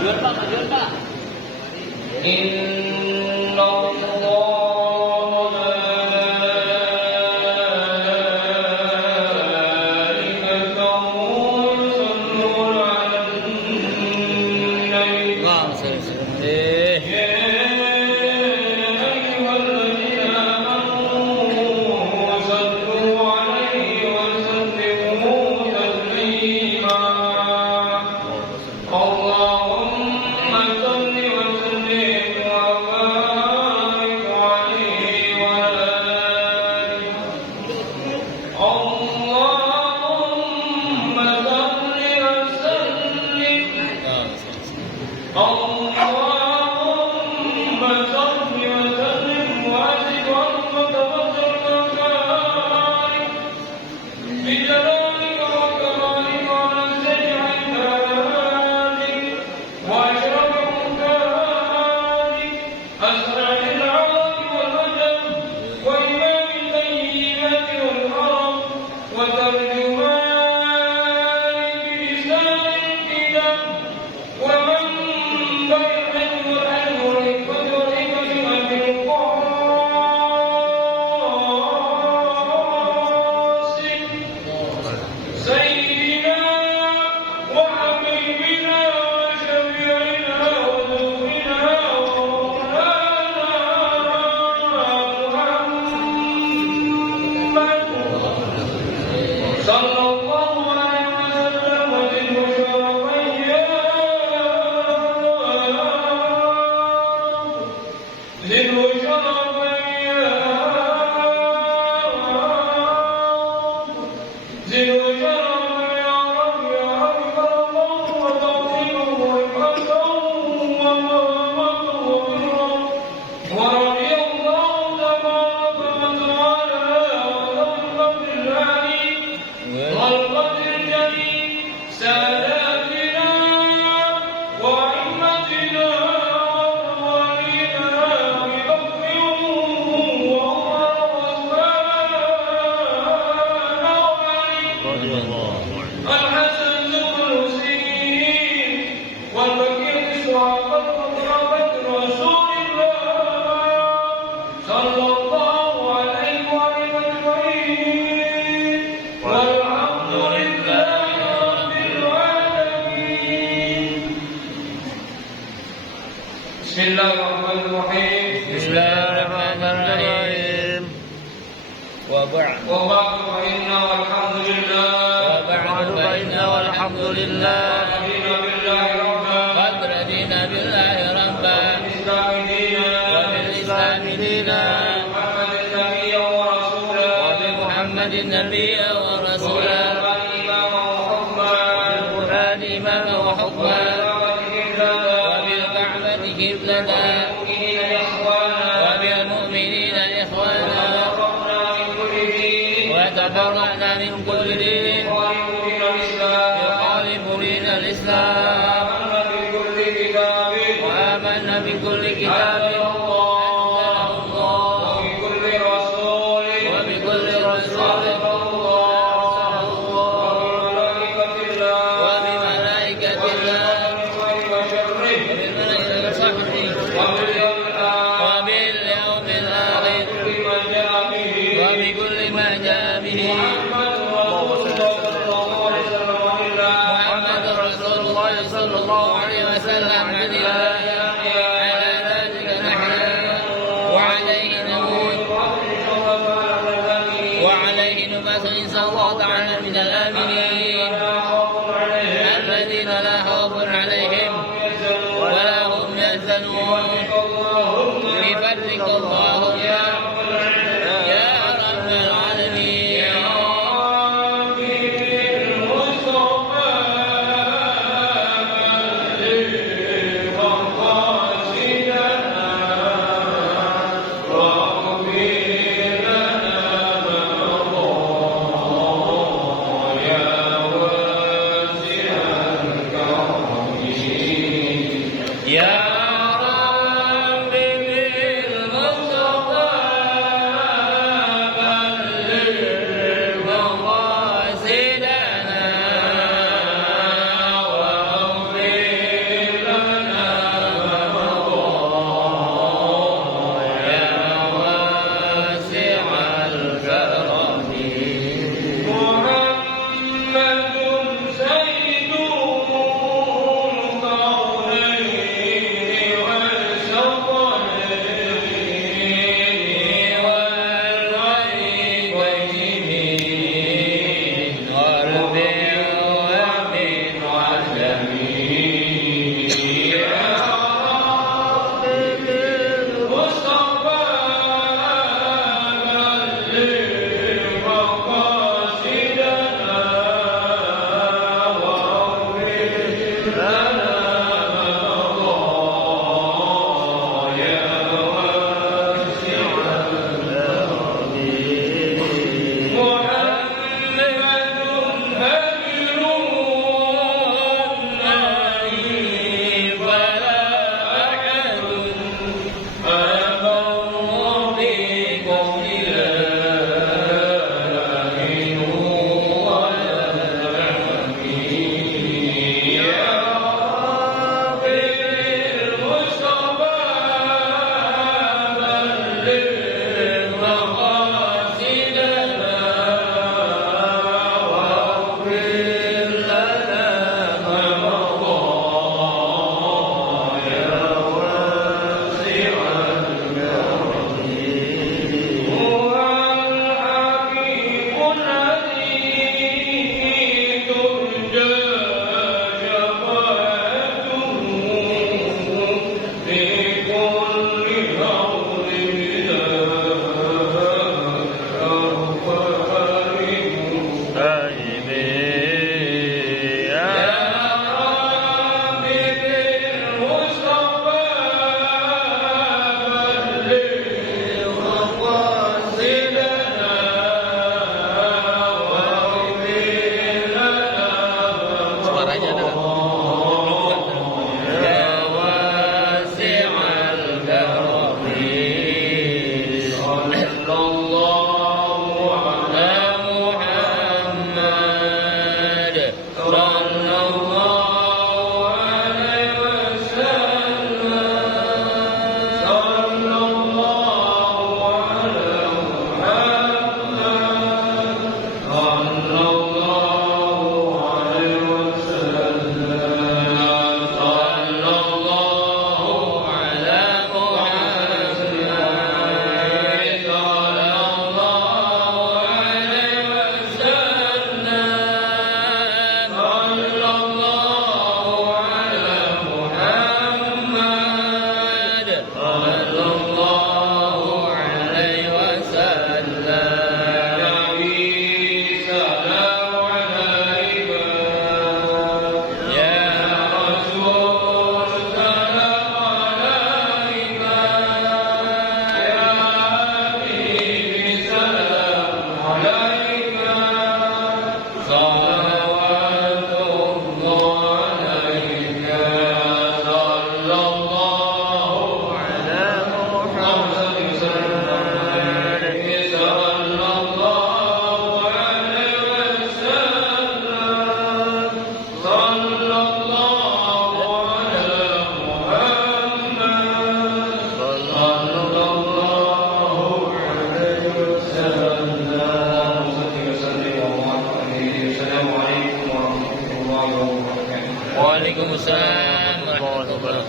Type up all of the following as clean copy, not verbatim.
Allah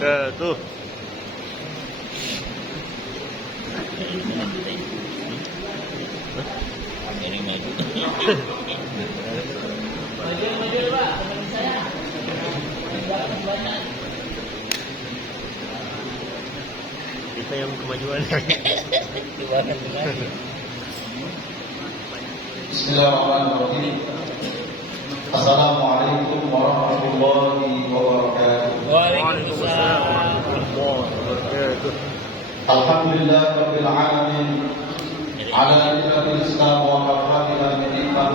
wabarakatuh. Kita yang kemajuan. Bismillahirrahmanirrahim. Assalamualaikum warahmatullahi wabarakatuh. Waalaikumsalam warahmatullahi wabarakatuh. Alhamdulillah rabbil alamin ala ni'matil Islam wa kafatiha min nikmat.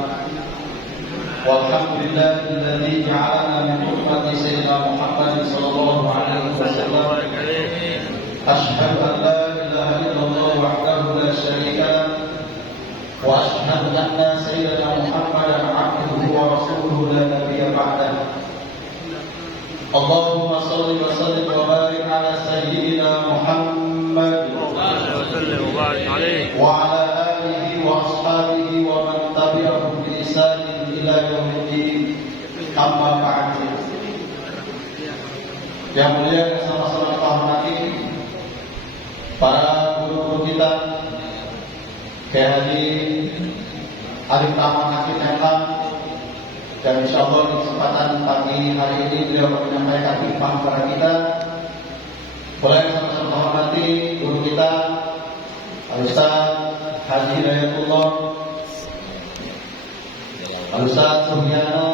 Walhamdulillah alladzi ja'alana min ummati sayyidina Muhammad sallallahu alaihi wasallam. Asyhadu an la ilaha illallah wahdahu la syarika lah wa asyhadu anna sayyidina Muhammadan 'abduhu wa rasuluhu la nabiyya ba'dahu. Allahumma shalli wa sallim wa barik ala sayyidina Muhammad wa ala alihi wa ashabihi wa man tabi'ahum bi ihsan ila yaumiddin. Amma ba'd. Yang mulia yang sama-sama kita hormati para guru-guru kita, Kiai Haji Arif Rahman Hakim MH, dan insyaallah di kesempatan pagi hari ini beliau akan menyampaikan hikmah kepada kita. Boleh sama-sama hormati guru kita Al-Ustaz Haji Hidayatullah, Al-Ustaz Suhyana,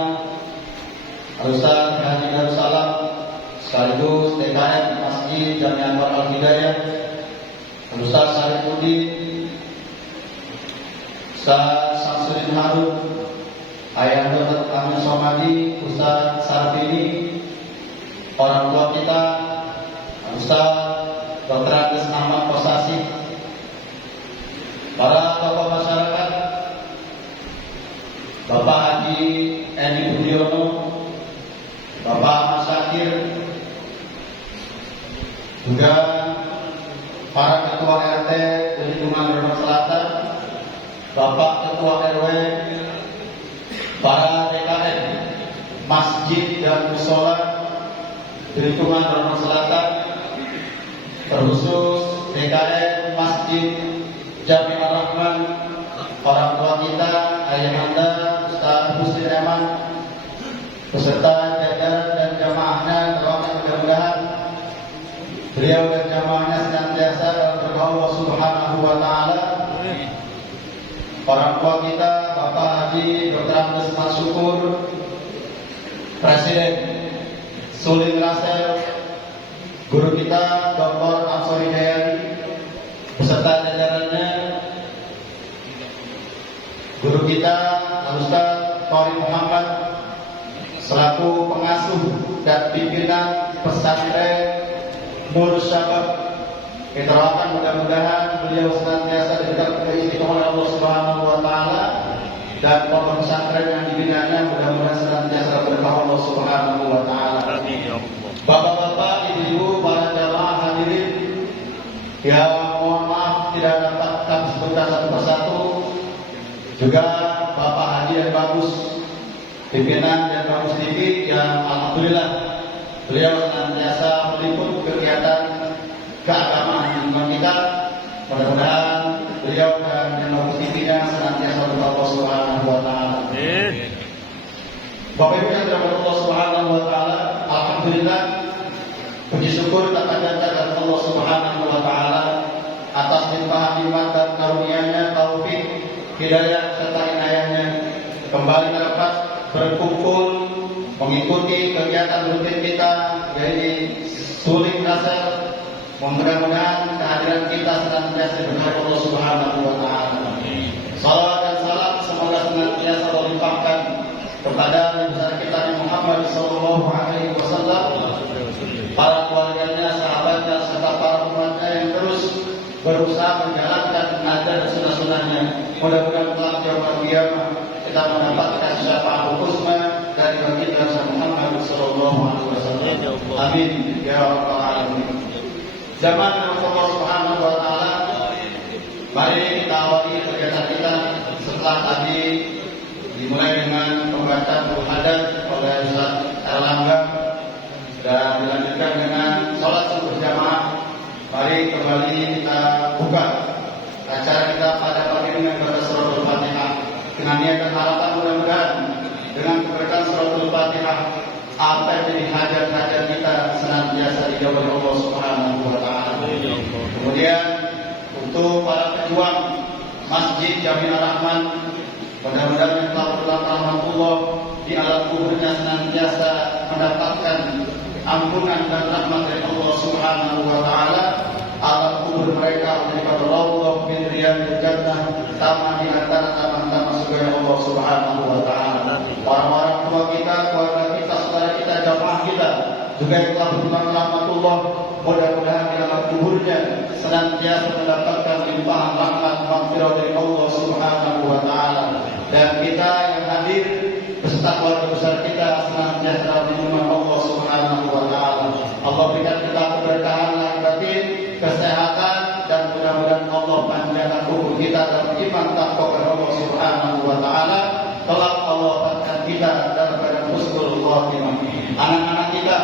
Al-Ustaz Haji Darussalam, sekaligus DKM Masjid Jami'ah Anwar Al-Hidayah, Al-Ustaz Syarifuddin, Ustaz Samsudin Harun, Ayah Dr. Amin Somadi, Ustaz Sarfini, orang tua kita Ustaz Dr. Agus Ahmad Kosasi, para tokoh masyarakat, Bapak Haji Edi Budiono, Bapak Ahmad Syakir, juga para ketua RT di lingkungan Rembang Selatan, Bapak Ketua RW, para DKM Masjid dan Musola di lingkungan Rembang Selatan, terkhusus DKM Masjid Jami'ah Rahman, orang tua kita, Ayahanda Ustaz Husni Eman, beserta jajaran dan jamaahnya, doakan mudah-mudahan beliau dan jamaahnya senantiasa dalam berkah Allah Subhanahu wa Ta'ala. Orang tua kita, Bapak Haji Dr. Agus Syukur, Presiden Suling Rasel, guru kita Dr. Ansori Dayani, beserta jajarannya, guru kita Al-Ustaz Tori Muhammad, selaku pengasuh dan pimpinan pesantren Nur Syabab. Kita doakan mudah-mudahan beliau senantiasa diberikan keistiqomahan oleh Allah Subhanahu wa Ta'ala, dan pondok pesantren yang dibinanya mudah-mudahan senantiasa berkah Allah Subhanahu wa Ta'ala. Bapak-bapak, ibu-ibu, para jamaah hadirin yang mohon maaf tidak dapat kami sebutkan satu persatu, juga Bapak Haji dan Bagus, pimpinan dan Bagus TV yang alhamdulillah beliau senantiasa meliput kegiatan keagamaan di kita. Mudah-mudahan beliau dan Bagus TV-nya senantiasa berkah Allah Subhanahu wa Ta'ala. Bapak Ibu yang dirahmati Allah Subhanahu wa Ta'ala, alhamdulillah puji syukur tak tergantikan Allah Subhanahu wa Ta'ala atas limpahan nikmat dan karunia-Nya, taufik, hidayah serta inayahnya kembali dapat berkumpul mengikuti kegiatan rutin kita, yaitu Suling Rasel. Mudah-mudahan kehadiran kita senantiasa berkah Allah Subhanahu wa Ta'ala. Salawat dan salam semoga senantiasa dilimpahkan kepada Nabi besar kita Muhammad sallallahu alaihi wasallam, para keluarganya, sahabatnya, serta para umatnya yang terus berusaha menjalankan ajaran dan sunnah-sunnahnya. Mudah-mudahan kelak yaumul qiyamah kita mendapatkan syafaat husna dari baginda Muhammad sallallahu alaihi wasallam. Amin ya rabbal alamin. Zaman Allah Subhanahu wa Ta'ala, mari kita awali kegiatan kita setelah tadi dimulai dengan pembacaan Al-Hadas oleh Ustaz Erlangga dan dilanjutkan dengan Mari kembali kita buka acara kita pada pagi ini dengan baca suratul Fatihah dengan niat dan harapan mudah-mudahan dengan keberkahan suratul Fatihah apa yang jadi hajat-hajat kita senantiasa dijawab oleh Allah Subhanahu wa taala. Kemudian untuk para pejuang Masjid Jami Ar-Rahman, mudah-mudahan yang telah berlaku rahmatullah di alam kuburnya senantiasa mendapatkan ampunan dan rahmat dari Allah Subhanahu wa taala. Alam kubur mereka menjadi rawdah min riyadil jannah, taman di antara taman-taman surga Allah Subhanahu wa taala. Orang-orang tua kita, keluarga kita, saudara kita, jamaah kita juga yang telah berlimpah rahmatullah, mudah-mudahan di alam kuburnya senantiasa mendapatkan limpahan rahmat maghfirah dari Allah Subhanahu wa taala. Dan kita yang hadir beserta keluarga besar kita senantiasa dilindungi Allah Subhanahu wa taala. Allah berikan kita keberkahan lahir batin, kesehatan, dan mudah-mudahan Allah panjangkan umur kita dalam iman takwa kepada Allah Subhanahu wa taala. Kelak Allah wafatkan kita dalam keadaan husnul khatimah. Anak-anak kita,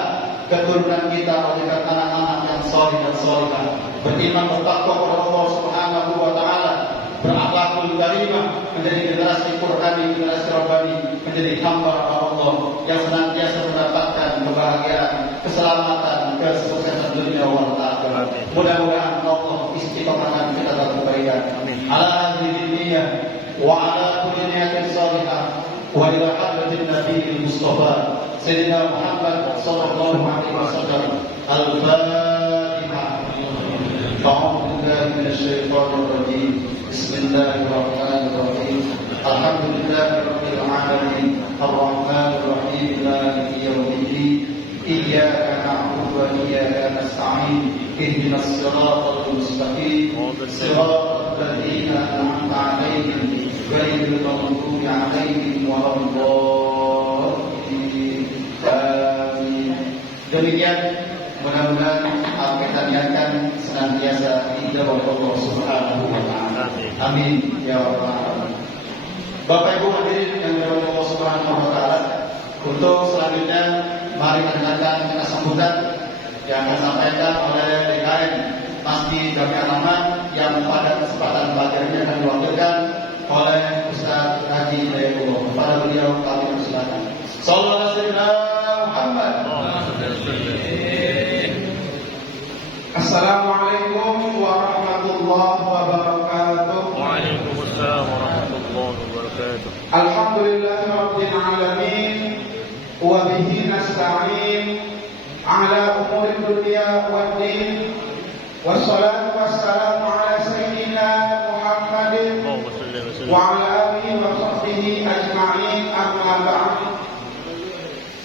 keturunan kita menjadi anak-anak yang saleh dan salihah, beriman bertakwa kepada Allah Subhanahu wa taala, berakhlakul karimah, menjadi generasi Qur'ani, generasi Rabbani, menjadi hamba Allah yang senantiasa mendapatkan kebahagiaan, keselamatan, kesuksesan dunia wal akhirah. Mudah-mudahan Allah istiqomahkan kita dalam kebaikan. Ala hadhihi niyyah wa ala kulli niyatin salihah wa ila hadratin nabiyil mustafa sayyidina Muhammad sallallahu alaihi wasallam. Al-Fatihah. A'udzu billahi minasyaitonir rajim. Bismillahirrahmanirrahim. Alhamdulillahirabbil alamin. Arrahmanir rahim. Maliki yaumiddin. Iyyaka na'budu wa iyyaka nasta'in. Ihdinas siratal mustaqim. Siratal ladzina an'amta 'alaihim ghairil maghdubi 'alaihim waladdallin. Amin. Demikian mudah-mudahan apa kita niatkan senantiasa dijawab Allah Subhanahu wa taala. Amin ya rabbal alamin. Bapak Ibu hadirin yang dirahmati Allah Subhanahu wa taala, untuk selanjutnya mari kita dengarkan kata sambutan yang akan disampaikan oleh DKM Masjid Jami Ar-Rahman yang pada kesempatan pagi ini akan diwakilkan oleh Ustaz Haji Hidayatullah. Kepada beliau kami persilakan. Sallallahu alaihi Muhammad. Assalamualaikum warahmatullahi wabarakatuh. Waalaikumsalam warahmatullahi wabarakatuh. Alhamdulillahirabbil alamin wa bihi nasta'in ala umuri dunya waddin. Wassalatu wassalamu ala sayyidina Muhammadin wa ala alihi wa sahbihi ajma'in. Amma ba'd.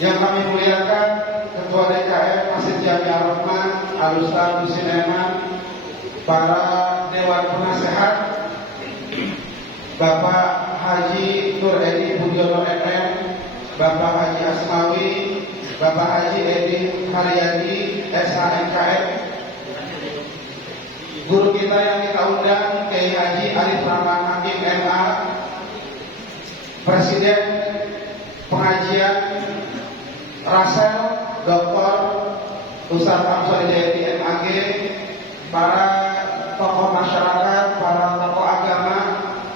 Yang kami muliakan Ketua DKM Masjid Jami Ar-Rahman Al-Ustaz Sulaiman, para Dewan Penasehat, Bapak Haji Nur Edi Budiono MM, Bapak Haji Asmawi, Bapak Haji Edi Haryadi SHMKM, guru kita yang kita undang Kiai Haji Arif Rahman Hakim MA, Presiden Pengajian Rasel Dr. Ustaz Hamzah Hidayati MAG, para tokoh masyarakat, para tokoh agama,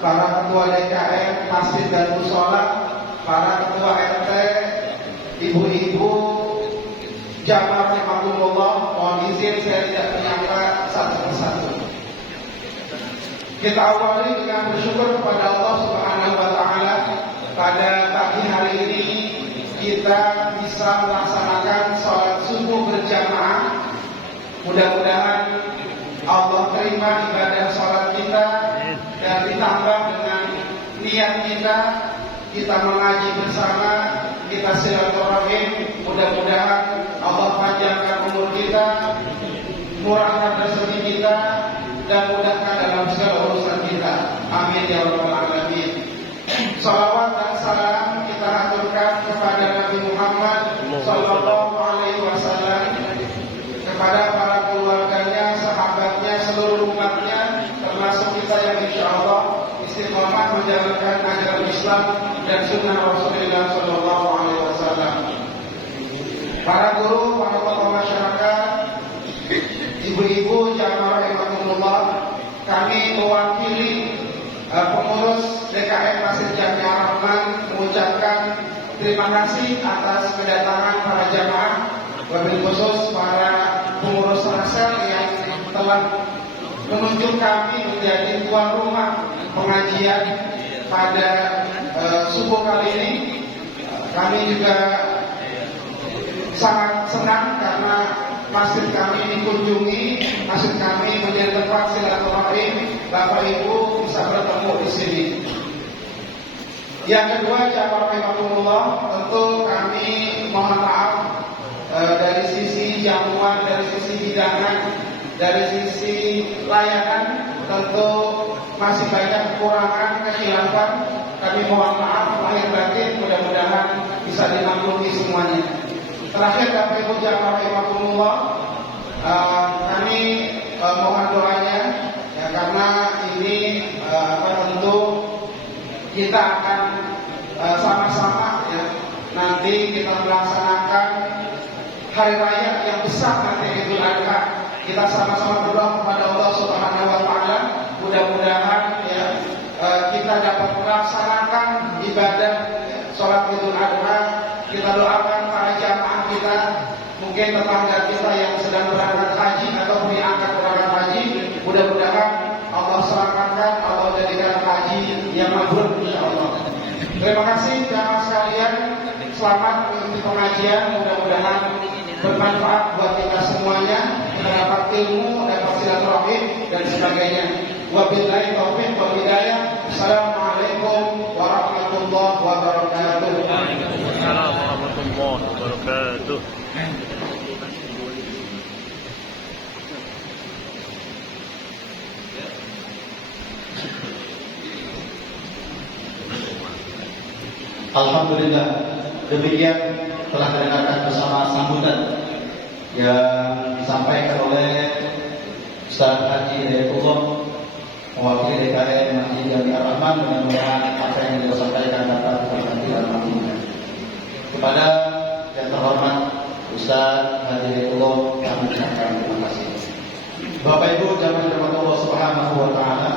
para ketua DKM Masjid dan Mushola, para ketua RT, ibu-ibu, jamaah rahmatullah, mohon izin saya tidak menyangka satu persatu. Kita awali dengan bersyukur kepada Allah Subhanahu wa taala pada pagi hari ini kita bisa melaksanakan sholat subuh berjamaah. Mudah-mudahan Allah terima ibadah sholat kita dan ditambah dengan niat kita mengaji bersama, kita silaturahim. Mudah-mudahan Allah panjangkan umur kita, murahkan rezeki kita, dan mudahkan dalam segala urusan kita. Amin ya rabbal alamin. Salawat dan salam kita aturkan kepada Nabi Muhammad sallallahu alaihi wasallam, kepada para keluarganya, sahabatnya, seluruh umatnya, termasuk kita yang insyaallah istiqomah menjalankan ajaran Islam dan sunnah Rasulullah sallallahu alaihi wasallam. Para guru, para tokoh masyarakat, ibu-ibu, mewakili pengurus DKM Masjid Jami Ar-Rahman mengucapkan terima kasih atas kedatangan para jamaah, wabil khusus para pengurus Rasel yang telah menunjuk kami menjadi tuan rumah pengajian pada subuh kali ini. Kami juga sangat senang karena masjid kami dikunjungi, masjid kami menjadi tempat silaturahim Bapak Ibu bisa bertemu di sini. Yang kedua, jamaah rahimakumullah, tentu kami mohon maaf dari sisi jamuan, dari sisi hidangan, dari sisi layanan, tentu masih banyak kekurangan, kekhilafan. Kami mohon maaf lahir batin, mudah-mudahan bisa dimaklumi semuanya. Terakhir, Bapak Ibu jamaah rahimakumullah, kami mohon doanya ya, karena ini tentu kita akan sama-sama ya nanti kita melaksanakan hari raya yang besar nanti Idul Adha. Kita sama-sama berdoa kepada Allah Subhanahu wa taala, mudah-mudahan ya kita dapat melaksanakan ibadah ya, sholat Idul Adha. Kita doakan para jamaah kita, mungkin tetangga kita yang sedang berangkat haji atau diangkat berangkat haji, mudah-mudahan Allah selamatkan, Allah jadikan haji yang mabrur insyaallah. Terima kasih jamaah sekalian, selamat mengikuti pengajian, mudah-mudahan bermanfaat buat kita semuanya, kita dapat ilmu, dapat silaturahim dan sebagainya. Wabillahi taufiq wal hidayah. Assalamualaikum warahmatullahi wabarakatuh. Waalaikumsalam warahmatullahi wabarakatuh. Alhamdulillah, demikian telah didengarkan bersama sambutan yang disampaikan oleh Ustaz Haji Hidayatullah mewakili DKM Masjid Jami Ar-Rahman. Mudah-mudahan apa yang disampaikan dapat bermanfaat dan manfaat. Kepada yang terhormat Ustaz Haji Hidayatullah, kami ucapkan terima kasih. Bapak Ibu jamaah dirahmati Allah Subhanahu wa taala,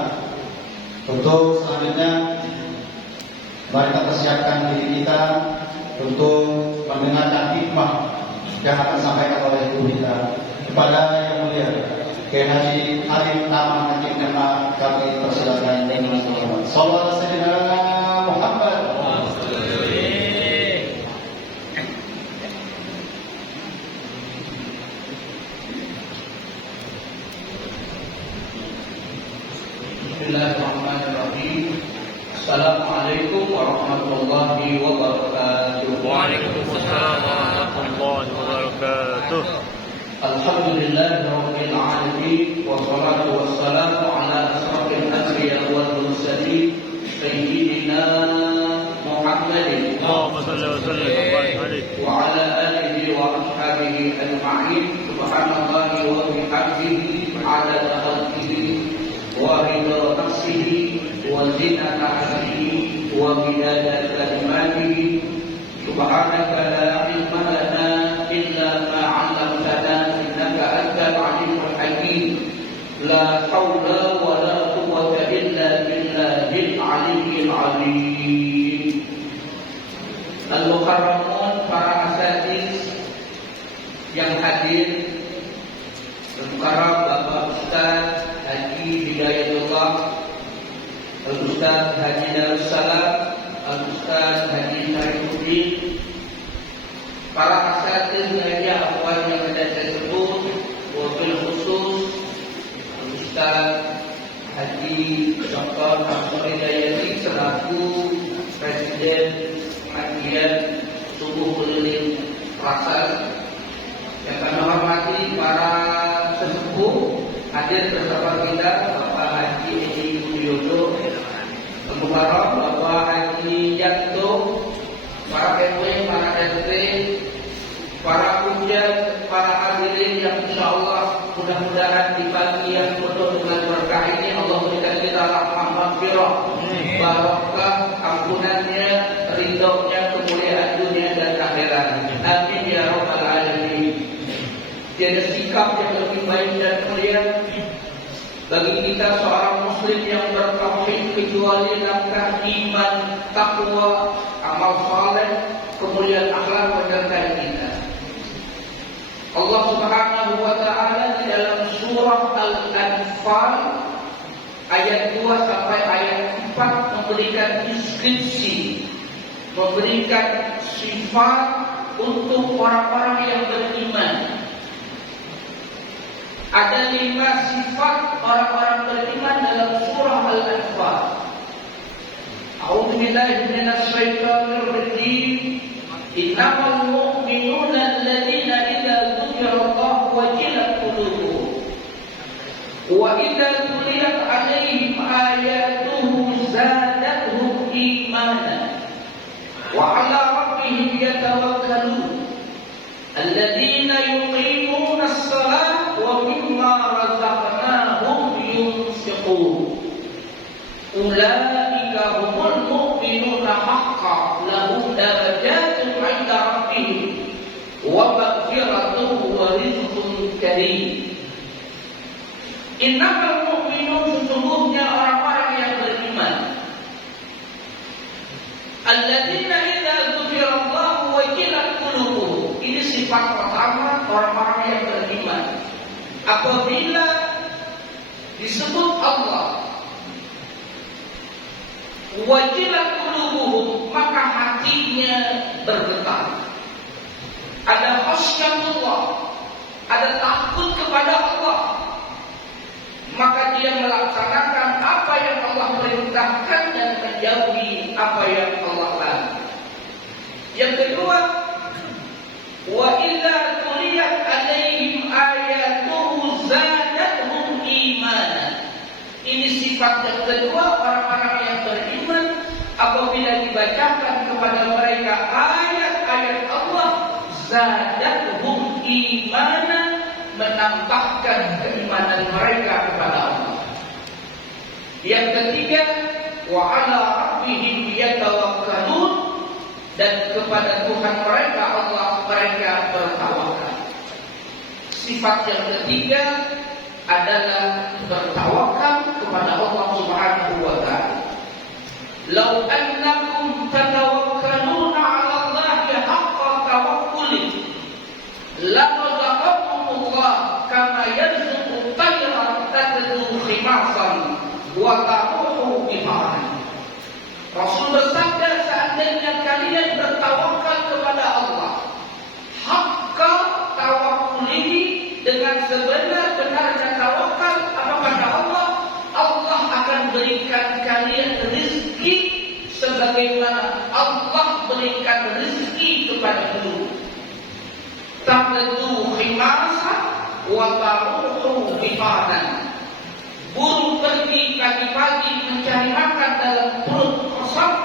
untuk selanjutnya mari kita persiapkan diri kita untuk mendengarkan hikmah yang akan disampaikan oleh Ibu kita kepada yang mulia Kiai Haji Arif Taman Hakim Nema. Kami persilakan dengan salawat. Sallallahu alaihi wasallam Muhammad. Bismillahirrahmanirrahim. Assalamualaikum warahmatullahi wabarakatuh. Waalaikumsalam warahmatullahi wabarakatuh. Alhamdulillahirabbil alamin wassalatu wassalamu ala asrofil anbiya wal mursalin sayyidina Muhammadin Allahumma shalli wa sallim wa barik alaihi wa ala alihi wa ashabihi ajma'in. Subhanallahi wa bihamdihi adada khalqihi wa ridha nafsihi wa zinata arsyihi wa midada kalimatihi. Subhanaka la ilma lana illa ma 'allamtana innaka antal alimul hakim. La haula wa la quwwata illa billahil aliyyil azim. Al-mukarramun, para asatidz yang hadir, Al-Mukarram Bapak Ustaz Haji Hidayatullah, Al-Ustaz Haji Darussalam, Al-Ustaz Haji Syarifuddin, para asatidz media akhwat yang ada tersebut, wabil khusus Al-Ustaz Haji Dr. Abdul Hidayati selaku Presiden Pengajian Subuh Keliling Rasal. Yang kami hormati para sesepuh hadir bersama kita, Bapak Haji Edi Budiono, Al-Mukarram Bapak Haji Yanto, para RW, para RT, para hujan, para hadirin yang insyaallah mudah-mudahan di pagi yang penuh dengan berkah ini Allah berikan kita rahmat maghfirah, barokah, ampunannya, ridhonya, kemuliaan dunia dan akhirat. Amin ya rabbal alamin. Tiada sikap yang lebih baik dan mulia bagi kita seorang muslim yang bertauhid kecuali langkah iman, takwa, amal saleh, kemuliaan akhlak menyertai kita. Allah Subhanahu wa taala di dalam surah Al-Anfal ayat 2 sampai ayat 4 memberikan deskripsi, memberikan sifat untuk orang-orang yang beriman. Ada 5 sifat orang-orang beriman dalam surah Al-Anfal. A'udzu billahi minasy syaithanir rajim. Innamal mu'minuna alladziina idza dzukirallahu wajilat qulubuhum wa idza tuliyat 'alaihim ayatuhu zadatuhum imanan wa 'ala rabbihim yatawakkalun. Alladziina yuqimuna as-salata wa mimma razaqnahum yunfiqun. Ulaika humul mu'minuna haqqan lahum darajatun 'inda rabbihim wa maghfiratun wa rizqun karim. Innamal mu'minun, sesungguhnya orang-orang yang beriman. Alladzina idza dzukirallahu wajilat qulubuhum. Ini sifat pertama orang-orang yang beriman. Apabila disebut Allah, wajilat qulubuhum, maka hatinya bergetar. Ada khasyatullah, ada takut kepada Allah. Maka dia melaksanakan apa yang Allah perintahkan dan menjauhi apa yang Allah larang. Yang kedua, wa idza tuliyat 'alaihim ayatuhu zadatuhum imanan. Ini sifat yang kedua orang-orang yang beriman. Apabila dibacakan kepada mereka ayat-ayat Allah, zadatuhum imanan, menambahkan keimanan mereka kepada Allah. Yang ketiga, wa 'ala rabbihim yatawakkalun, dan kepada Tuhan mereka Allah mereka bertawakal. Sifat yang ketiga adalah bertawakal kepada Allah Subhanahu wa taala. Lau annakum tatawakkaluna 'ala Allahi haqqa tawakkuli la razaqakumullah kama yarzuqu tayra tadru khimasan wa taruhu bimaran. Rasul bersabda, seandainya kalian bertawakal kepada Allah haqqa tawakkulihi, dengan sebenar-benarnya tawakal kepada Allah, Allah akan berikan kalian rezeki sebagaimana Allah berikan rezeki kepada dulu. Taqdu khimasa wa taruhu bimaran. Burung pergi pagi-pagi mencari makan dalam perut kosong,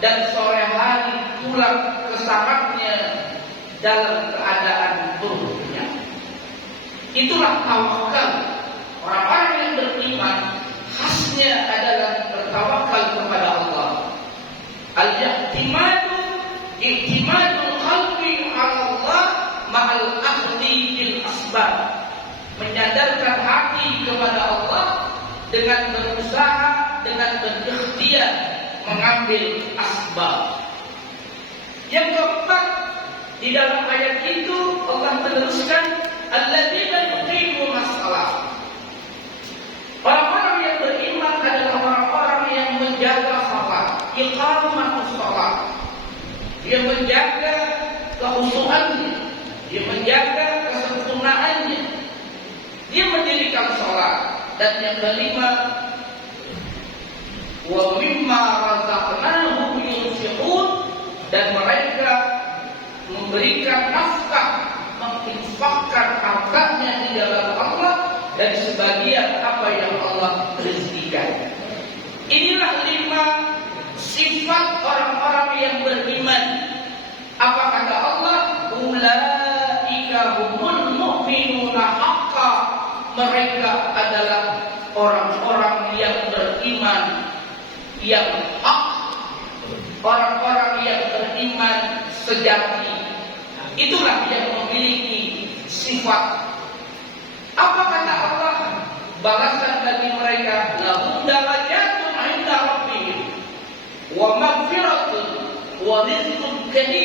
dan sore hari pulang ke sarangnya dalam keadaan perut kenyang. Itulah tawakal. Orang-orang yang beriman khasnya adalah bertawakal kepada Allah. Al-i'timadu, i'timadul qalbi 'ala Allah ma'al akhdhi bil asbab. Menyadarkan hati kepada Allah dengan berusaha, dengan berikhtiar mengambil asbab. Yang keempat, di dalam ayat itu Allah meneruskan alladzina yuqimuna shalah. Orang-orang yang beriman adalah orang-orang yang menjaga salat, iqamatus shalah. Dia menjaga kehusuannya, dia menjaga kesempurnaannya. Dia mendirikan sholat. Dan yang kelima, wa mimma razaqnahum yunfiqun, dan mereka memberikan nafkah, menginfakkan hartanya di dalam Allah dan sebagian apa yang Allah rezekikan. Inilah 5 sifat orang-orang yang beriman. Apa kata Allah? Ulaika humul mu'minuna haqqan. Mereka adalah orang-orang yang beriman yang hak, orang-orang yang beriman sejati. Itulah yang memiliki sifat. Apa kata Allah? Balasan bagi Jadi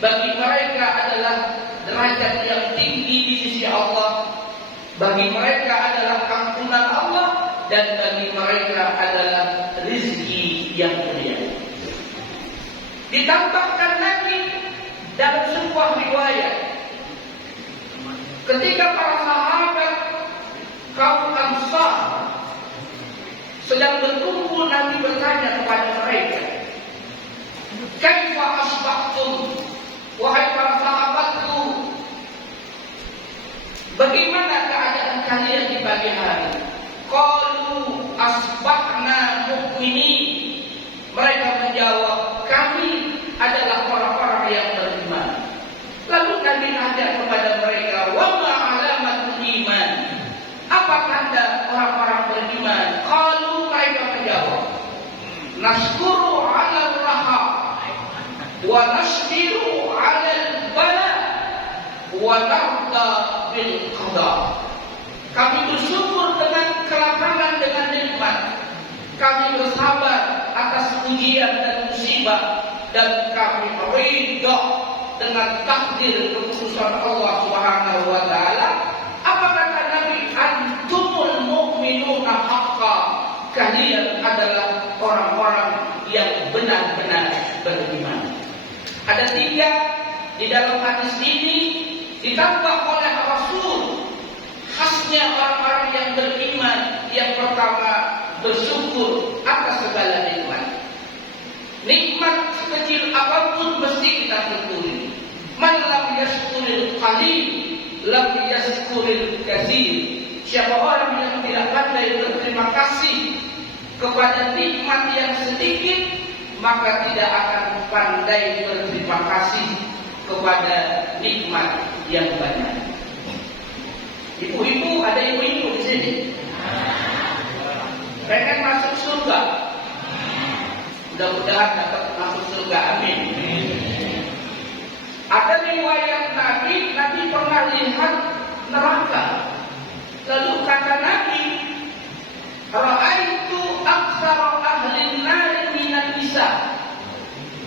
bagi mereka adalah derajat yang tinggi di sisi Allah. Bagi mereka adalah ampunan Allah, dan bagi mereka adalah rezeki yang mulia. Ditambahkan lagi dalam sebuah riwayat, ketika para sahabat kaum Ansar sedang berkumpul, Nabi bertanya kepada mereka, "Kaifa asbahtum?" Wahai para sahabatku, bagaimana keadaan kalian di pagi hari? Qalu asbahna mu'minin. Mereka menjawab, kami adalah orang-orang yang beriman. Lalu Nabi tanya kepada mereka, wa ma alamatul iman? Apa tanda orang-orang beriman? Qalu, mereka menjawab, nashkuru 'ala raha wa nashbiru 'ala al-bala wa narda bil qada. Kami bersyukur dengan kelapangan, dengan nikmat. Kami bersabar atas ujian dan musibah, dan kami ridha dengan takdir keputusan Allah Subhanahu wa taala. Apa kata Nabi? Antumul mu'minuna haqqan. Kalian adalah orang-orang yang benar-benar beriman. Ada 3 di dalam hadis ini ditambah oleh Rasul. Khasnya orang-orang yang beriman, yang pertama bersyukur atas segala nikmat. Nikmat sekecil apapun mesti kita syukuri. Man lam yashkuril qalil lam yashkuril katsir. Siapa orang yang tidak pandai berterima kasih kepada nikmat yang sedikit, maka tidak akan pandai berterima kasih kepada nikmat yang banyak. Ibu-ibu, ada ibu-ibu di sini. Pengen masuk surga. Mudah-mudahan dapat masuk surga. Amin. Ada riwayat Nabi pernah lihat neraka. Lalu kata Nabi, ra'aitu aktsara ahli nar minan nisa.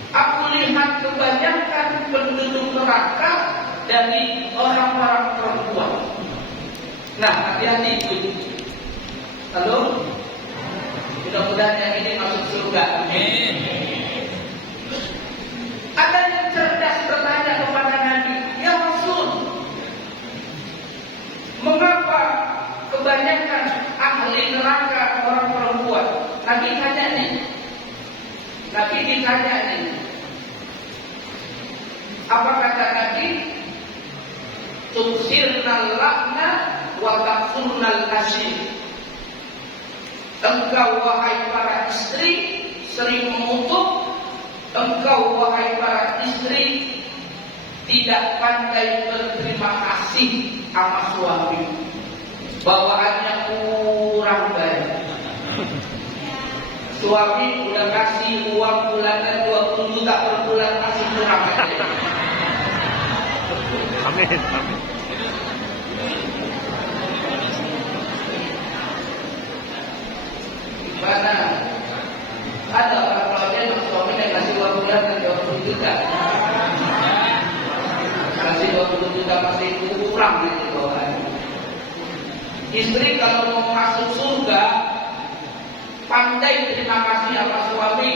Aku lihat kebanyakan penduduk neraka dari orang-orang perempuan. Nah, hati-hati itu. Lalu mudah-mudahan yang ini masuk surga. Amin. Ada yang cerdas bertanya kepada Nabi, ya Rasul, mengapa kebanyakan ahli neraka orang perempuan? Nabi ditanya nih. Apa kata Nabi? Tuksirnal lakna wa takfurnal asyir. Engkau wahai para istri sering mengutuk. Engkau wahai para istri tidak pandai berterima kasih sama suami. Bawaannya kurang baik. Suami udah kasih uang bulanan 20 juta per bulan, masih kurang. Amin. Mana ada orang kelamin suami yang kasih uang bulanan 20 juta, kasih 20 juta masih kurang gitu bawaannya. Istri kalau mau masuk surga pandai terima kasih sama suami.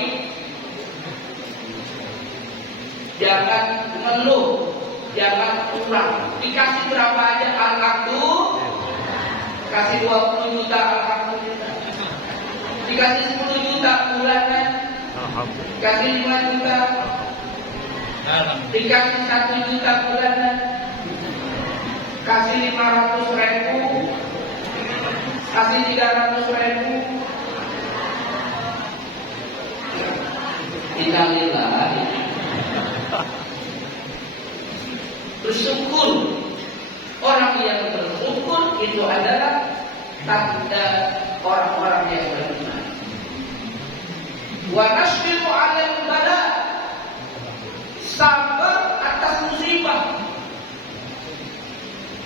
Jangan ngeluh, jangan kurang. Dikasih berapa aja alhamdulillah. Kasih 20 juta alhamdulillah. Dikasih 10 juta bulanan, kasih 5 juta, dikasih 1 juta bulanan, kasih 500.000, kasih 300.000. Innalillah. Bersyukur. Orang yang bersyukur itu adalah tanda orang-orang yang beriman. Wa nasbiru 'alal bala. Sabar atas musibah.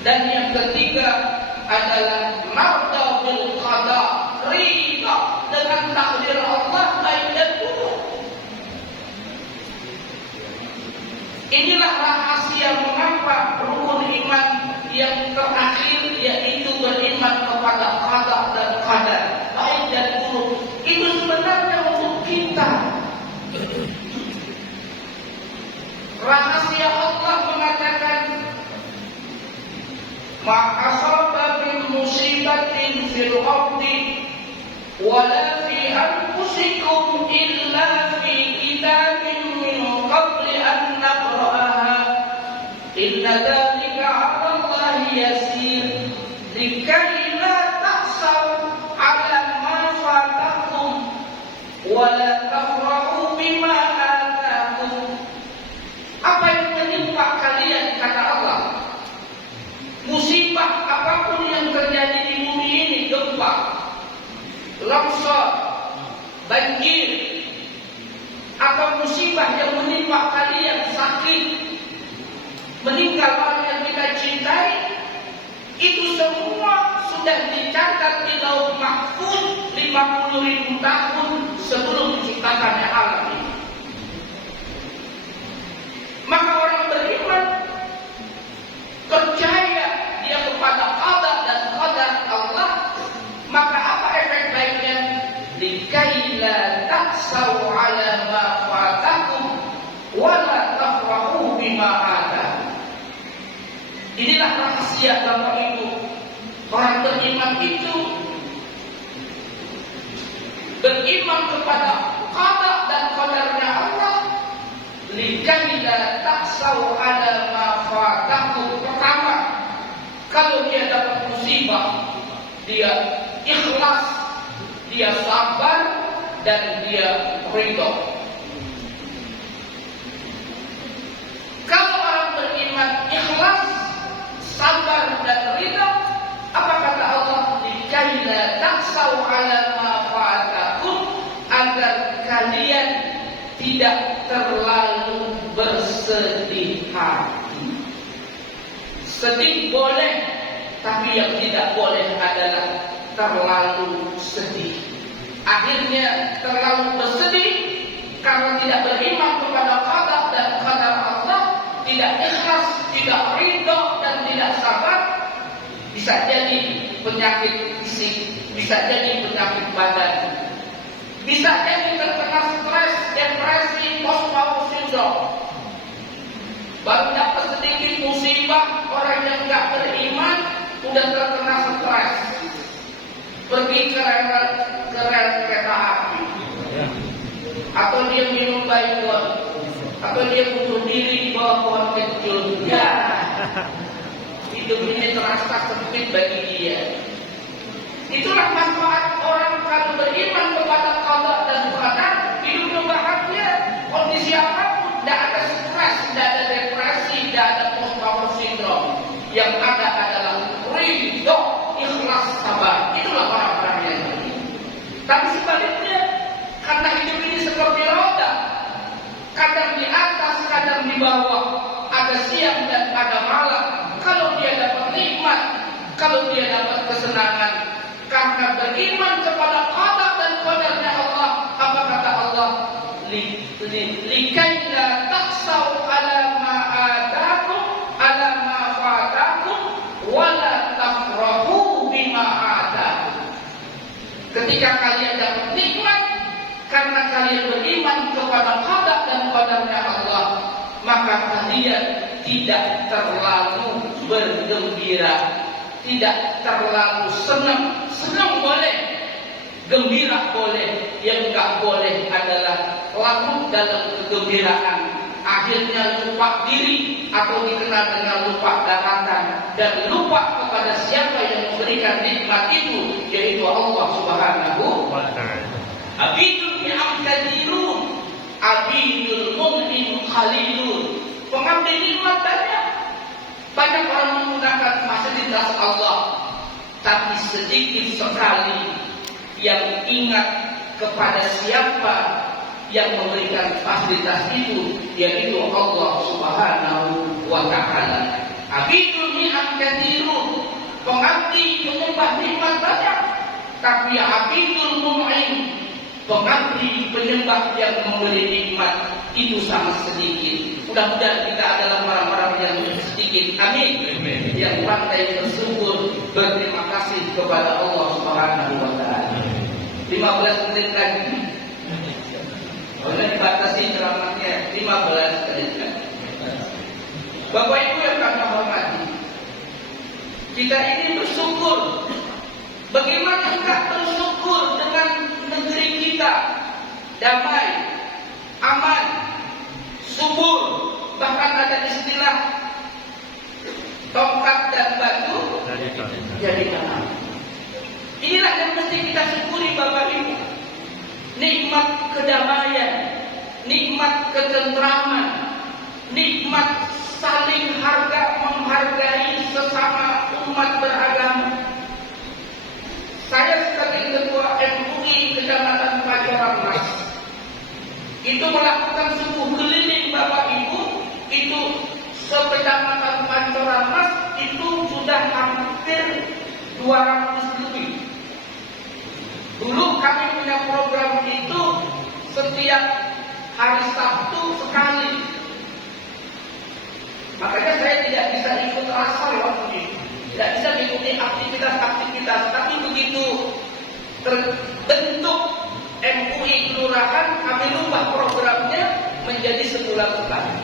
Dan yang ketiga adalah marda bil qada, ridha dengan takdir Allah baik dan buruk. Inilah rahasia mengapa rukun iman yang terakhir, yaitu beriman kepada qada dan qadar, baik dan buruk, itu sebenarnya untuk kita. Rahasia Allah mengatakan, ma asaba min musibatin fil ardi wala fi anfusikum illa fi kitabin min qabli an naqra'aha inna dzalika 'ala Allahi yasir likai la tahsaw 'ala ma fatakum wala tafrahu bima atakum. Apa yang menimpa kalian, kata Allah, musibah apapun yang terjadi di bumi ini, gempa, longsor, banjir, atau musibah yang menimpa kalian, sakit, meninggal orang yang kita cintai, itu semua sudah dicatat di Lauh Mahfuz 50.000 tahun sebelum diciptakannya alam ini. Maka orang beriman percaya dia kepada qada dan qadar Allah, maka apa efek baiknya? Likai la tahsaw 'ala ma fatakum wa la tafrahu bima atakum. Inilah rahasia Bapak Ibu. Orang beriman itu beriman kepada qada dan qadarnya Allah. Likai la tahsaw 'ala ma fatakum. Pertama, kalau dia dapat musibah, dia ikhlas, dia sabar, dan dia ridho. Kalau orang beriman ikhlas, sabar, dan ridho, apa kata Allah? Likai la tahsaw 'ala ma fatakum, agar kalian tidak terlalu bersedih hati. Sedih boleh, tapi yang tidak boleh adalah terlalu sedih. Akhirnya terlalu bersedih karena tidak beriman kepada qada dan qadar Allah, tidak ikhlas, tidak ridho, dan tidak sabar. Bisa jadi penyakit fisik, bisa jadi penyakit badan, bisa jadi terkena stres, depresi, post-traumatic syndrome. Baru dapat sedikit musibah, orang yang nggak beriman udah terkena stres, pergi ke rel kereta api, atau dia minum baygon, atau dia bunuh diri di bawah pohon kecil. Ya, hidup ini terasa sempit bagi dia. Itulah manfaat orang kalau beriman kepada qada dan qadar, hidupnya bahagia, kondisi apapun, tidak ada stres, tidak ada depresi, tidak ada post-traumatic syndrome. Yang ada adalah ridho, ikhlas, sabar. Itulah orang-orang yang beriman. Tapi sebaliknya, karena hidup ini seperti roda, kadang di atas, kadang di bawah, ada siang dan ada malam. Kalau dia dapat nikmat, kalau dia dapat kesenangan, karena beriman kepada qada dan qadarnya Allah, apa kata Allah? Likai la tahsaw 'ala ma atakum, 'ala ma fatakum, wa la tafrahu bima atakum. Ketika kalian dapat nikmat karena kalian beriman kepada qada dan qadarnya Allah, maka kalian tidak terlalu bergembira, tidak terlalu senang. Senang boleh, gembira boleh. Yang enggak boleh adalah larut dalam kegembiraan, akhirnya lupa diri atau dikenal dengan lupa daratan, dan lupa kepada siapa yang memberikan nikmat itu, yaitu Allah Subhanahu wa ta'ala. Abidul ni'am katsirun, abidul mun'im qalilun. Pengambil nikmat banyak. Banyak orang menggunakan fasilitas Allah, tapi sedikit sekali yang ingat kepada siapa yang memberikan fasilitas itu, yaitu Allah Subhanahu wa ta'ala. Abidul ni'am katsirun, pengabdi penyembah nikmat banyak, tapi abidul mun'im, pengabdi penyembah yang memberi nikmat itu sangat sedikit. Mudah-mudahan kita adalah orang-orang yang sedikit, amin, yang pandai bersyukur, berterima kasih kepada Allah Subhanahu wa taala. 15 menit lagi. Oleh dibatasi ceramahnya 15 menit lagi. Bapak Ibu yang kami hormati, kita ini bersyukur. Bagaimana enggak bersyukur dengan negeri kita damai, aman, subur, bahkan ada istilah tongkat dan batu jadi tanah. Inilah yang mesti kita syukuri Bapak Ibu. Nikmat kedamaian, nikmat ketentraman, nikmat saling menghargai sesama umat beragama. Saya sebagai ketua MUI Kecamatan Pancoran Mas itu melakukan sebuah keliling Bapak Ibu, itu sekecamatan Pancoran Mas itu sudah hampir 200 lebih. Dulu kami punya program itu setiap hari Sabtu sekali. Makanya saya tidak bisa ikut asal waktu itu, tidak bisa mengikuti aktivitas-aktivitas. Tapi begitu terbentuk MUI kelurahan, kami rubah programnya menjadi sebulan sekali.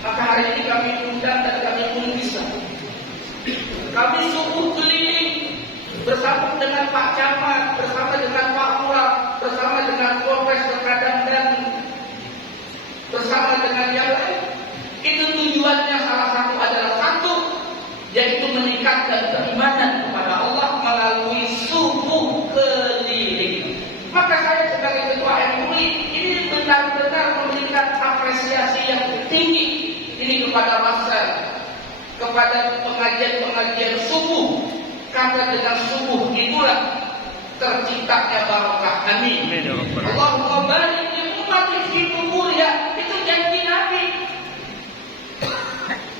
Maka hari ini kami undang dan kami pun bisa. Kami subuh keliling bersama dengan Pak Camat, bersama dengan Pak Lurah, bersama dengan Polres Terkadang dan bersama dengan yang lain. Itu tujuannya salah satu adalah satu, yaitu meningkatkan keimanan kepada Allah melalui subuh keliling. Maka saya sebagai ketua MUI ini benar-benar memberikan apresiasi yang tinggi ini kepada masa, kepada pengajian-pengajian subuh. Karena dengan subuh itulah terciptanya barokah. Amin. Allahumma barik li ummati fi quburiha. Itu janji Nabi.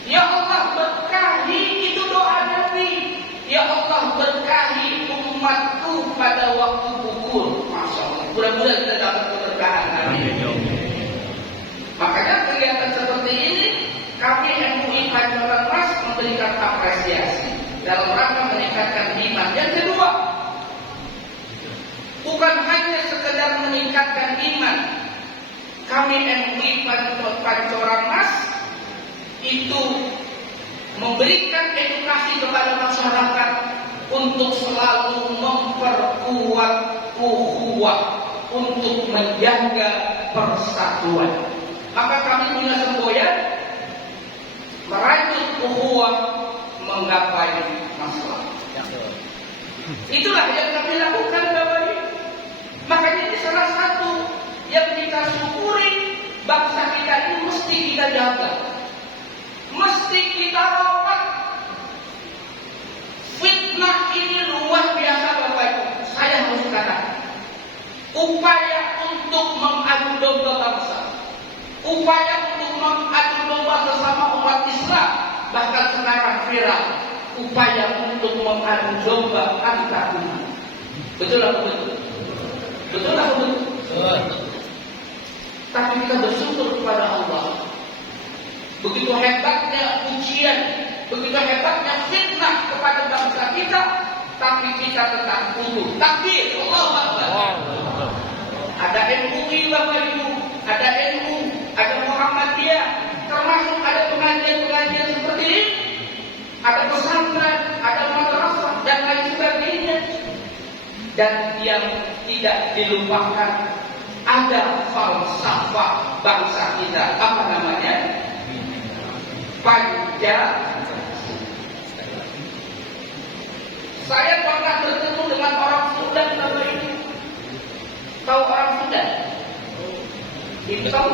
Ya Allah berkahi, itu doa Nabi. Ya Allah berkahi umatku pada waktu kubur. Masya Allah. Mudah-mudahan kita dapat keberkahan. Amin. Makanya kegiatan seperti ini kami MUI Pancoran Mas memberikan apresiasi dalam rangka meningkatkan iman. Yang kedua, bukan hanya sekedar meningkatkan iman, kami MUI Pancoran Mas itu memberikan edukasi kepada masyarakat untuk selalu memperkuat ukhuwah, untuk menjaga persatuan. Maka kami punya semboyan merajut ukhuwah menggapai masalah. Itulah yang kami lakukan Bapak Ibu. Makanya ini salah satu yang kita syukuri, bangsa kita ini mesti kita jaga, mesti kita rawat. Fitnah ini luar biasa Bapak Ibu. Saya harus katakan, upaya untuk mengadu domba bangsa, upaya untuk mengadu domba sesama umat Islam, bahkan sekarang viral upaya untuk mengadu domba antar umat. Betul atau betul? Betul atau betul? Tapi kita bersyukur kepada Allah. Begitu hebatnya ujian, begitu hebatnya fitnah kepada bangsa kita, tapi kita tetap utuh. Takbir, Allahu Akbar. Ada MUI Bapak Ibu, ada NU, ada Muhammadiyah, termasuk ada pengajian-pengajian seperti ini, ada pesantren, ada madrasah dan lain sebagainya. Dan yang tidak dilupakan ada falsafah bangsa kita, apa namanya? Pancasila. Saya pernah bertemu dengan orang Sudan Bapak Ibu. Tahu orang Sudan? Hitam,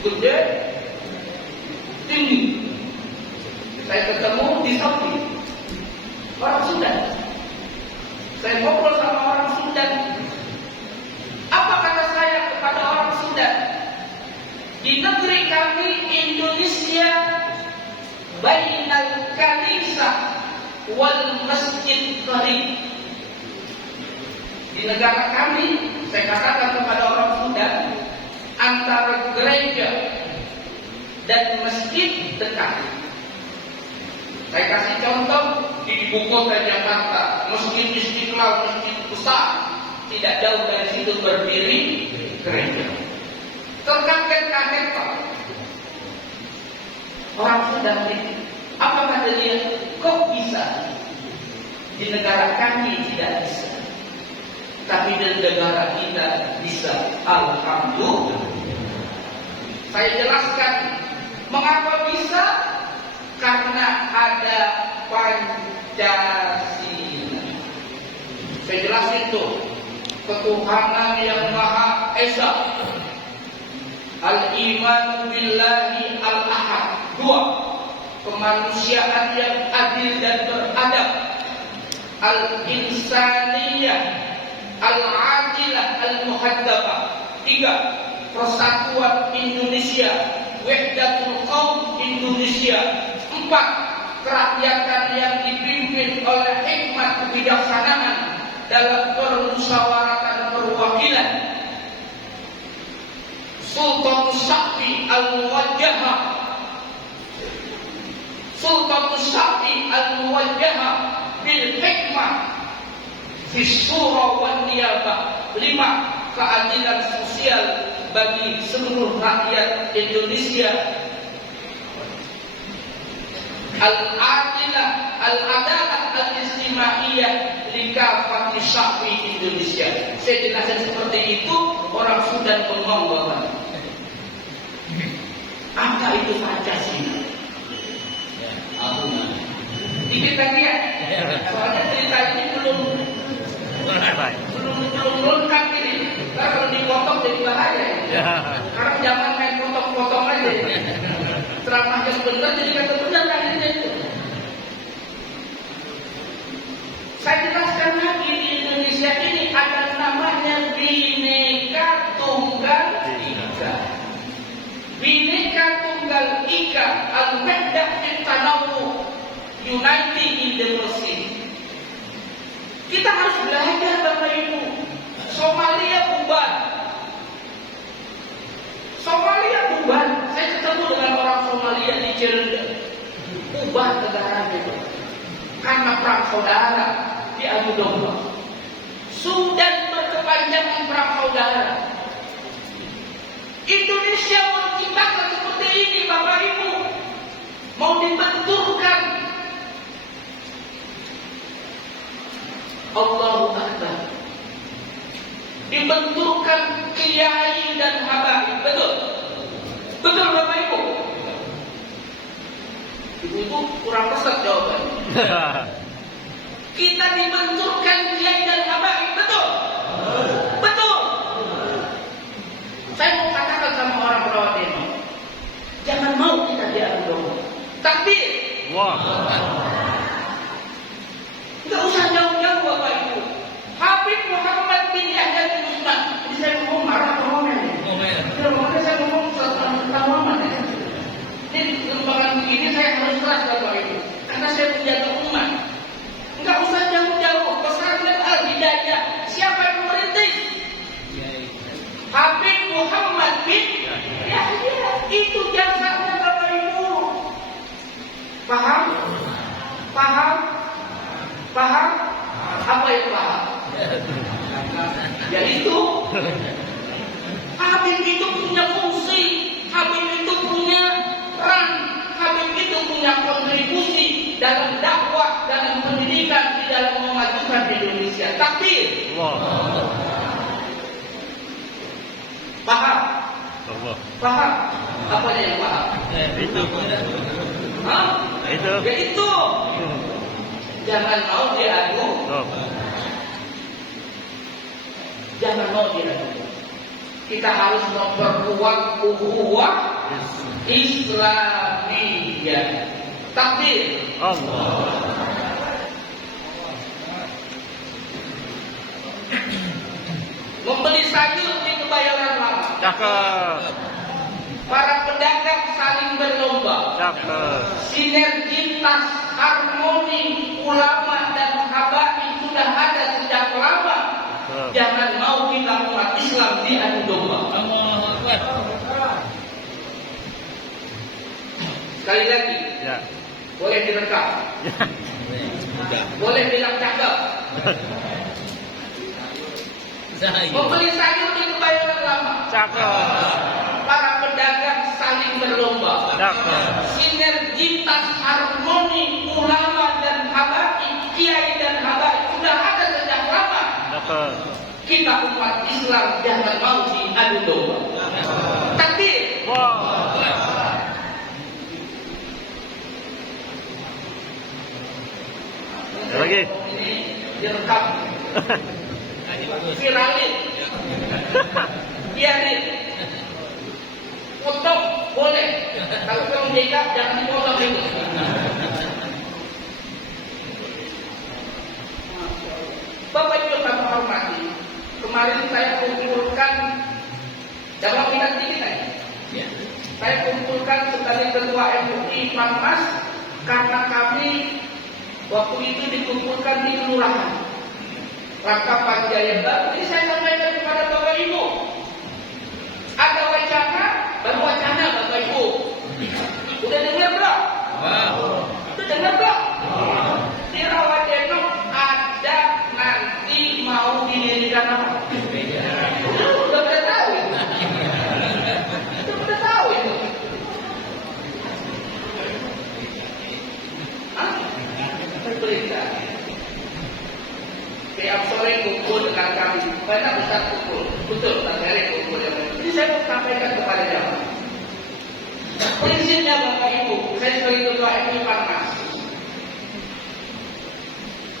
gede, tinggi. Saya ketemu di samping orang Sudan. Saya ngobrol sama orang Sudan. Apa kata saya kepada orang Sudan? Di negeri kami Indonesia, bainal kanisah wal masjid qarib. Di negara kami, saya katakan kepada orang Sudan, antara gereja dan masjid dekat. Saya kasih contoh di ibu kota Jakarta, Masjid Istiqlal, masjid besar, tidak jauh dari situ berdiri gereja. Terkaget-kaget Pak. Orang sedang ini, apa kata dia? Kok bisa? Di negara kami tidak bisa, tapi di negara kita bisa. Alhamdulillah. Saya jelaskan mengapa bisa. Karena ada Pancasila. Saya jelasin tuh, ketuhanan yang Maha Esa, Al-Iman Billahi Al-Ahad. 2, kemanusiaan yang adil dan beradab, Al-Insaniyah Al-Adilah Al-Muhaddabah. 3, persatuan Indonesia, Wahdatul Qaum Indonesia. 4, kerakyatan yang dipimpin oleh hikmat kebijaksanaan dalam permusyawaratan perwakilan. Sultanus Sya'bi Al-Muwajjahah, Sultanus Sya'bi Al-Muwajjahah bil hikmah fi syura wan niyabah. 5, keadilan sosial bagi seluruh rakyat Indonesia. Al-Adilah Al-Adalah Al-Istimaiyah likafati sya'bi Indonesia. Saya jelaskan seperti itu, orang Sudan bengong Bapak. Apa itu Pancasila? Dikit lagi ya. Soalnya cerita ini belum lengkap ini. Kalau dipotong jadi bahaya. Sekarang jangan main potong-potong aja. Ceramahnya sebentar jadi kata benar akhirnya itu. Saya jelaskan lagi, di Indonesia ini ada namanya Bhinneka Tunggal Ika. Bhinneka Tunggal Ika, Al-Wahdah fit Tanawwu, United in Diversity. Kita harus belajar Bapak Ibu. Somalia bubar. Somalia bubar. Saya ketemu dengan orang Somalia di Cirebon. Bubar negaranya karena perang saudara diadu domba. Sudan berkepanjangan perang saudara. Indonesia mau diciptakan seperti ini Bapak Ibu. Mau dibenturkan. Allahu Akbar. Dibenturkan kiai dan habaib. Betul? Betul Bapak Ibu? Ibu-ibu kurang pesat jawabannya. Kita dibenturkan kiai dan habaib. Betul? Betul. Saya mau katakan sama orang Rawadeni, jangan mau kita diadu domba. Takbir. Wah. Enggak usah jauh-jauh Bapak Ibu. Habib Muhammad bin Yahya bin Utsman. Ini saya ngomong marah atau ngomel nih? Ngomel. Saya ngomong tentang Muhammad ya. Ini lembagaan begini saya harus keras Bapak Ibu. Karena saya menjaga umat. Enggak usah jauh-jauh. Pesantren Al-Hidayah. Siapa yang merintis? Habib Muhammad bin Yahya. Itu jasanya Bapak Ibu. Paham? Paham? Paham? Apa yang paham? Yaitu Habib itu punya fungsi, Habib itu punya peran, Habib itu punya kontribusi dalam dakwah, dalam pendidikan, di dalam memajukan Indonesia. Takbir. Paham? Paham? Apa yang paham? Itu. Hah? Itu. Ya itu. Jangan mau diadu. Jangan mau diadu. Kita harus memperkuat ukhuwah Islamiyah. Takbir. Allah. Membeli sayur di Kebayoran Lama. Cakep. Para pedagang saling berlomba. Cakep. Sinergitas harmoni ulama dan habaib sudah ada sejak lama. Jangan mau kita umat Islam diadu domba. Sekali lagi, Ya. boleh direkam, boleh bilang cakep. Membeli sayur itu bayaran lama. Cakep. Para pedagang saling berlomba. Cakep. Sinergitas harmoni ulama dan habaib, kiai dan habaib sudah ada sejak lama. Cakep. Kita umat Islam jangan mau diadu domba. Takbir. Wow. Ada lagi. Ini direkam. Viralin. Biarin. Foto boleh. Kalau kamu make-up jangan dipotong itu. Bapak Ibu kami hormati. Kemarin saya kumpulkan dalam minat ini kan? Saya kumpulkan sebagai ketua MUI Mas karena kami waktu itu dikumpulkan di kelurahan Rangkapan Jaya Baru. Jadi saya sampaikan kepada Bapak Ibu, ada wacana, baru wacana Bapak Ibu. Udah dengar belum? Udah dengar belum? Di Rawadenok ada nanti mau didirikan apa? Udah tahu itu. Udah tahu itu. Berita. Tiap sore kumpul dengan kami, banyak besar kumpul, betul, hari kumpul yang ini. Jadi saya mau sampaikan kepada jamaah. Prinsipnya Bapak Ibu, saya sebagai ketua MUI Parmas.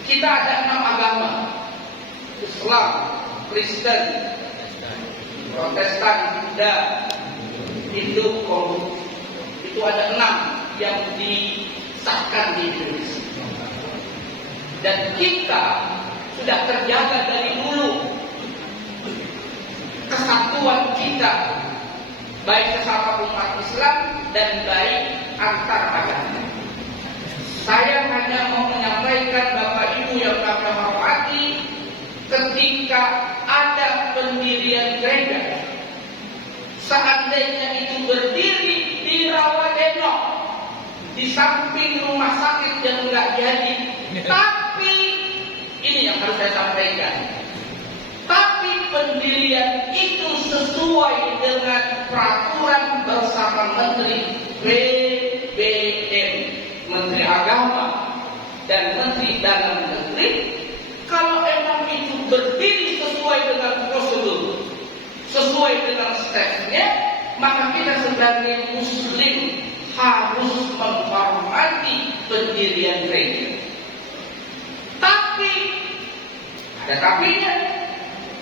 Kita ada 6 agama: Islam, Kristen, Protestan, Buddha, Hindu, Konghucu. Itu ada 6 yang disahkan di Indonesia. Dan kita sudah terjaga dari dulu kesatuan kita, baik sesama umat Islam dan baik antar agama. Saya hanya mau menyampaikan Bapak Ibu yang kami hormati, ketika ada pendirian gereja, seandainya itu berdiri di Rawadenok, di samping rumah sakit yang enggak jadi, tapi ini yang harus saya sampaikan. Tapi pendirian itu sesuai dengan peraturan bersama Menteri BBM, Menteri Agama dan Menteri Dalam Negeri. Kalau emang itu berdiri sesuai dengan prosedur, sesuai dengan stepnya, maka kita sebagai Muslim harus menghormati pendirian gereja. Tapi ada tapinya,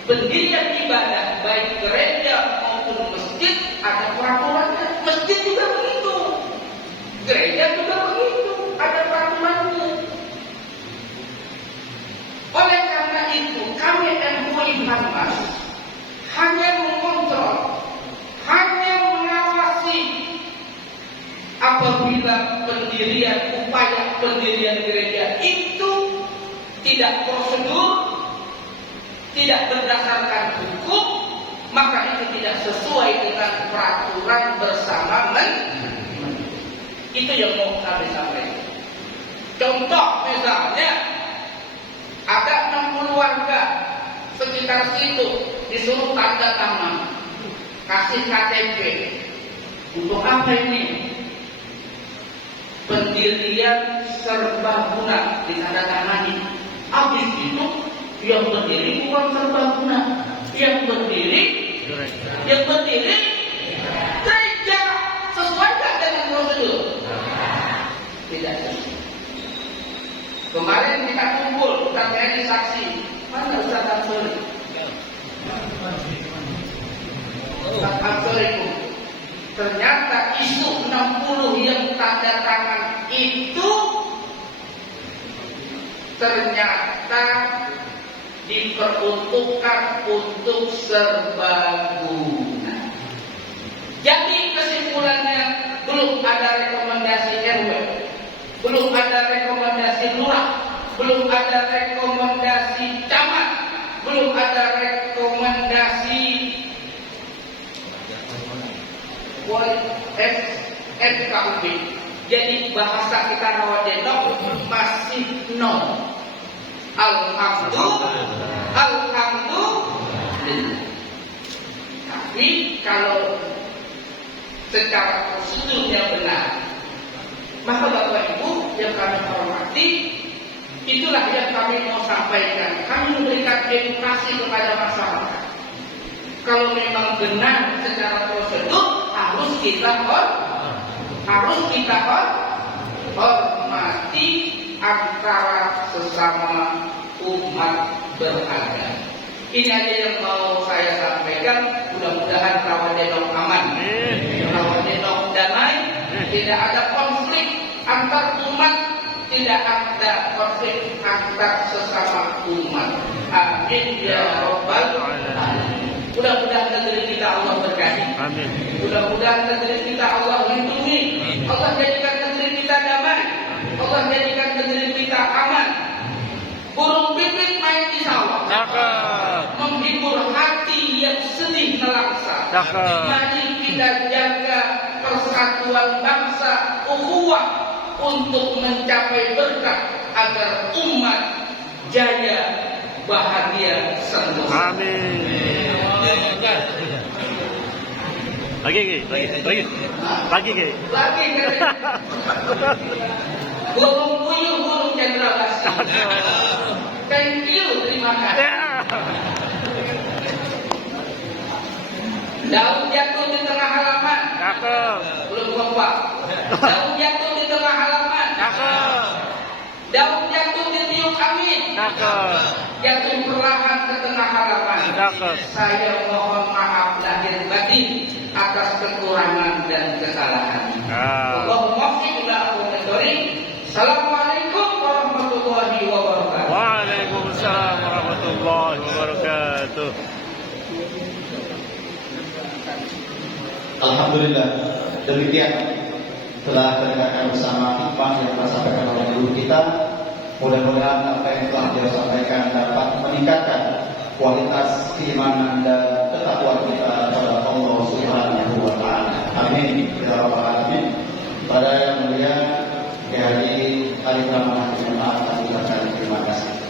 pendirian ibadah baik gereja maupun masjid ada peraturannya. Masjid juga begitu, gereja juga begitu, ada peraturannya. Oleh karena itu kami MUI Parmas hanya mengontrol, hanya mengawasi apabila upaya pendirian gereja itu tidak prosedur, tidak berdasarkan hukum, maka itu tidak sesuai dengan peraturan bersama Menteri. Itu yang mau kami sampaikan. Contoh misalnya, ada 60 warga sekitar situ disuruh tanda tangan, kasih KTP. Untuk apa ini? Pendirian serbaguna ditandatangani. Habis itu yang berdiri bukan serbaguna, yang berdiri gereja. Sesuai tak dengan prosedur? Tidak sesuai. Kemarin kita kumpul, kita jadi saksi. Mana Ustaz Absori? Ustaz Absori itu ternyata isu 60 yang tanda tangan itu ternyata diperuntukkan untuk serbaguna. Jadi kesimpulannya, belum ada rekomendasi RW, belum ada rekomendasi lurah, belum ada rekomendasi camat, belum ada rekomendasi FKUB. Jadi bahasa kita rawadenok masih nol. Alhamdulillah. Tapi kalau secara prosedurnya benar, maka Bapak Ibu yang kami hormati, itulah yang kami mau sampaikan. Kami memberikan edukasi kepada masyarakat. Kalau memang benar secara prosedur, harus kita hormati antara sesama umat beragama. Ini aja yang mau saya sampaikan. Mudah-mudahan Rawadenok aman, Rawadenok damai, tidak ada konflik antar umat, tidak ada konflik antar sesama umat. Amin ya Rabbal alamin. Mudah-mudahan negeri kita Allah berkati. Amin. Mudah-mudahan negeri kita Allah lindungi. Allah jadikan negeri kita damai. Allah jadikan negeri kita aman. Burung pipit main di sawah, menghibur hati yang sedih nelangsa. Mari kita jaga persatuan bangsa, ukhuwah untuk mencapai berkah agar umat jaya, bahagia, sentosa. Amin. Lagi. Burung puyuh, burung cendrawasih. Thank you, terima kasih. Daun jatuh di tengah halaman. Belum kompak. Daun jatuh di tengah halaman. Daun jatuh di tiup angin. Jatuh perlahan ke tengah halaman. Saya mohon maaf lahir batin atas kekurangan dan kesalahan. Allahumma fiqna wa Assalamualaikum warahmatullahi wabarakatuh. Waalaikumsalam warahmatullahi wabarakatuh. Alhamdulillah, demikian telah terdengarkan bersama hikmah yang telah disampaikan oleh guru kita. Mudah-mudahan apa yang telah dia sampaikan dapat meningkatkan kualitas keimanan dan ketakwaan kita kepada Allah Subhanahu wa taala. Amin ya rabbal alamin. Pada yang mulia Kiai Arif Rahman Jemaat, terima kasih.